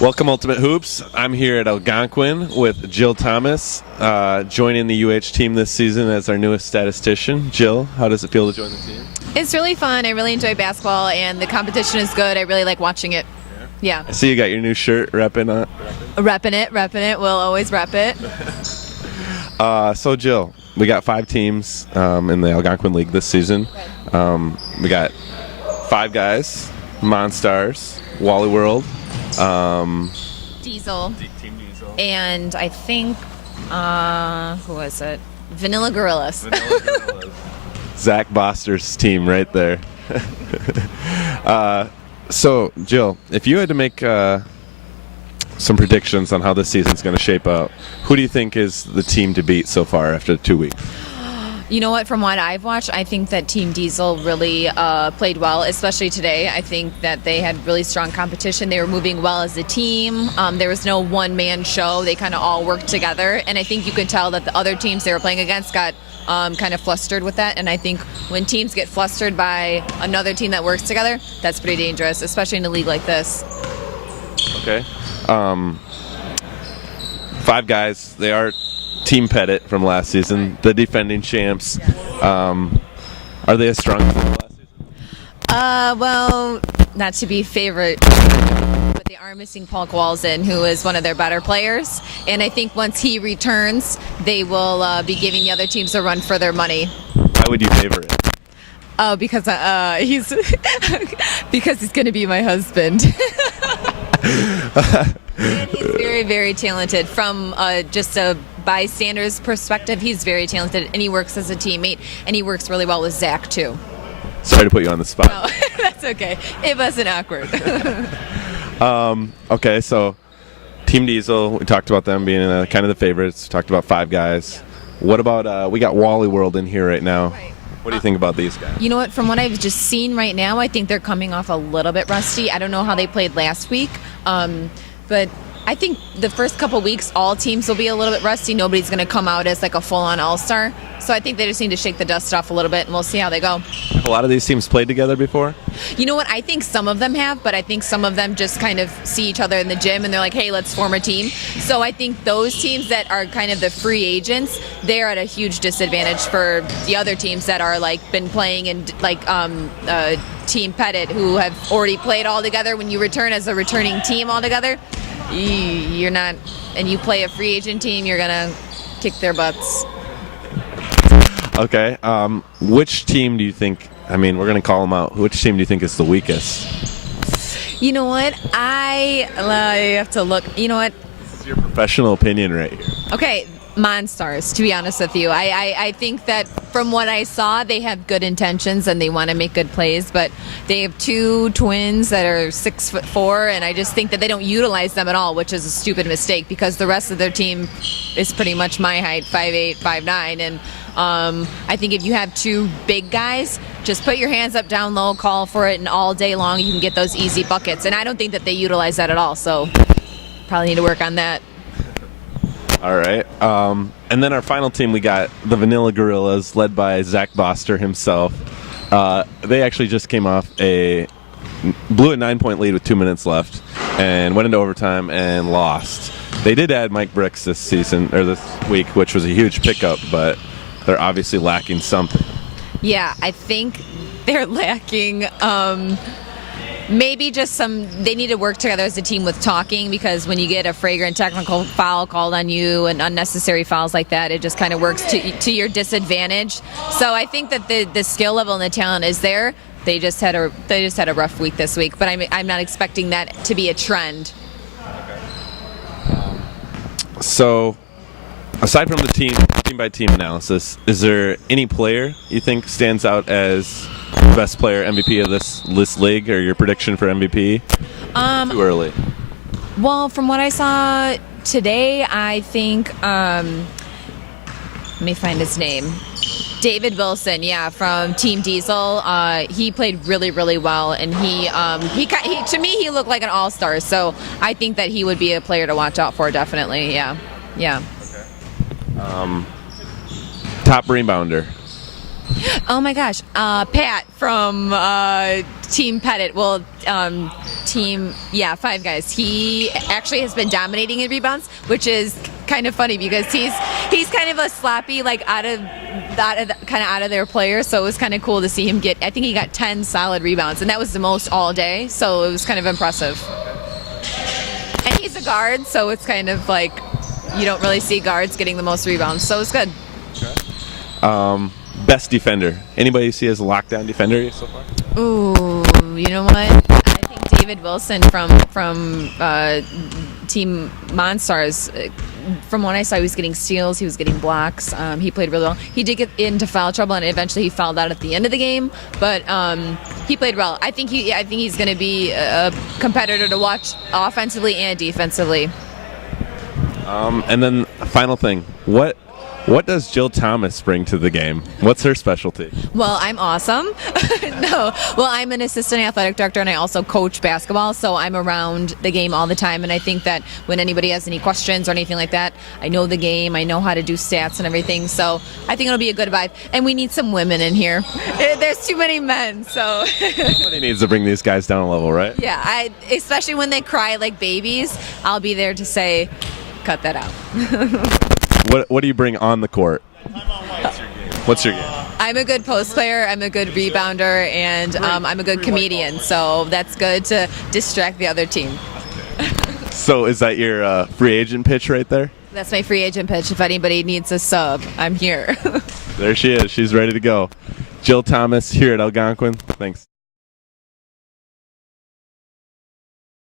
Welcome, Ultimate Hoops. I'm here at Algonquin with Jill Thomas, joining the UH team this season as our newest statistician. Jill, how does it feel to join the team? It's really fun. I really enjoy basketball, and the competition is good. I really like watching it. Yeah. I see you got your new shirt, repping it. Repping it. We'll always rep it. So, Jill, we got 5 teams in the Algonquin League this season. We got 5 guys, Monstars, Wally World, Diesel. Team Diesel. And I think, who was it? Vanilla Gorillas. Zach Boster's team right there. So, Jill, if you had to make some predictions on how this season's going to shape up, who do you think is the team to beat so far after 2 weeks? You know what? From what I've watched, I think that Team Diesel really played well, especially today. I think that they had really strong competition. They were moving well as a team. There was no one-man show. They kind of all worked together. And I think you could tell that the other teams they were playing against got kind of flustered with that. And I think when teams get flustered by another team that works together, that's pretty dangerous, especially in a league like this. Okay. 5 guys. They are Team Pettit from last season, the defending champs. Are they as strong as they were last season? Well, not to be favorite, but they are missing Paul Kowalczyk, who is one of their better players. And I think once he returns, they will be giving the other teams a run for their money. Why would you favor it? Oh, because he's because he's going to be my husband. And he's very, very talented. From just a bystander's perspective, he's very talented, and he works as a teammate, and he works really well with Zach, too. Sorry to put you on the spot. No, that's okay. It wasn't awkward. Okay, so Team Diesel, we talked about them being kind of the favorites. We talked about 5 guys. What about, we got Wally World in here right now. Right. What do you think about these guys? You know what? From what I've just seen right now, I think they're coming off a little bit rusty. I don't know how they played last week, but I think the first couple weeks, all teams will be a little bit rusty. Nobody's going to come out as like a full-on all-star. So I think they just need to shake the dust off a little bit, and we'll see how they go. Have a lot of these teams played together before? You know what? I think some of them have, but I think some of them just kind of see each other in the gym, and they're like, hey, let's form a team. So I think those teams that are kind of the free agents, they're at a huge disadvantage for the other teams that are like been playing in like Team Pettit, who have already played all together. When you return as a returning team all together, you're not, and you play a free agent team, you're going to kick their butts. Okay. Which team do you think, we're going to call them out. Which team do you think is the weakest? You know what? I have to look. You know what? This is your professional opinion right here. Okay, Monstars, to be honest with you. I think that from what I saw, they have good intentions and they want to make good plays, but they have 2 twins that are 6'4", and I just think that they don't utilize them at all, which is a stupid mistake because the rest of their team is pretty much my height, 5'8", 5'9", and I think if you have 2 big guys, just put your hands up down low, call for it, and all day long you can get those easy buckets. And I don't think that they utilize that at all, so probably need to work on that. All right. And then our final team, we got the Vanilla Gorillas, led by Zach Boster himself. They actually just came off blew a 9-point lead with 2 minutes left and went into overtime and lost. They did add Mike Bricks this week, which was a huge pickup, but they're obviously lacking something. Yeah, I think they're lacking maybe just they need to work together as a team with talking, because when you get a flagrant technical foul called on you and unnecessary fouls like that, it just kind of works to your disadvantage. So I think that the skill level and the talent is there. They just had a rough week this week, but I'm not expecting that to be a trend. So, aside from the team by team analysis, is there any player you think stands out as best player, MVP of this league, or your prediction for MVP? Too early. Well, from what I saw today, I think let me find his name. David Wilson, from Team Diesel. He played really, really well, and he to me he looked like an all-star. So I think that he would be a player to watch out for, definitely. Yeah. Top rebounder. Oh my gosh, Pat from Team Pettit. Well, Five Guys. He actually has been dominating in rebounds, which is kind of funny because he's kind of a sloppy, like out of their player. So it was kind of cool to see him get. I think he got 10 solid rebounds, and that was the most all day. So it was kind of impressive. And he's a guard, so it's kind of like you don't really see guards getting the most rebounds. So it's good. Best defender. Anybody you see as a lockdown defender so far? Ooh, you know what? I think David Wilson from Team Monstars. From what I saw, he was getting steals, he was getting blocks. He played really well. He did get into foul trouble, and eventually he fouled out at the end of the game. But he played well. I think he's going to be a competitor to watch offensively and defensively. And then final thing, what does Jill Thomas bring to the game? What's her specialty? Well, I'm awesome. No. Well, I'm an assistant athletic director, and I also coach basketball, so I'm around the game all the time. And I think that when anybody has any questions or anything like that, I know the game. I know how to do stats and everything. So I think it'll be a good vibe. And we need some women in here. There's too many men, so. Somebody needs to bring these guys down a level, right? Yeah, especially when they cry like babies, I'll be there to say, cut that out. What do you bring on the court? What's your game? I'm a good post player, I'm a good rebounder, and I'm a good comedian, so that's good to distract the other team. So is that your free agent pitch right there? That's my free agent pitch. If anybody needs a sub, I'm here. There she is. She's ready to go. Jill Thomas here at Algonquin. Thanks.